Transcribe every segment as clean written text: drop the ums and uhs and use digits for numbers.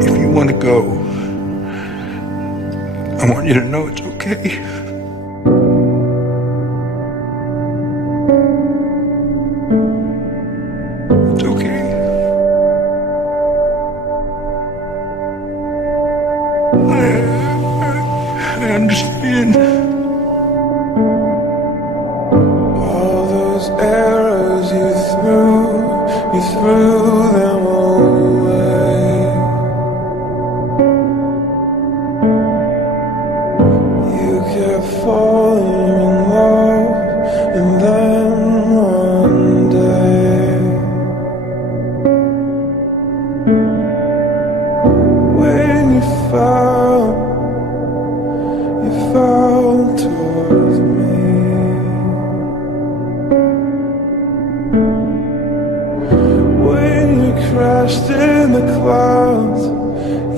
If you want to go, I want you to know it's okay. It's okay. I understand. All those arrows you threw them away. You kept falling in love, and then one day, when you fell towards me. When you crashed in the clouds,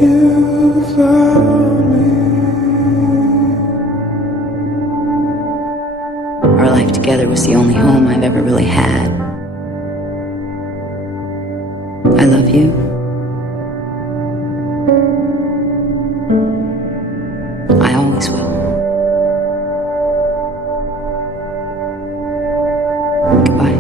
you found me. Our life together was the only home I've ever really had. I love you. I always will. Goodbye.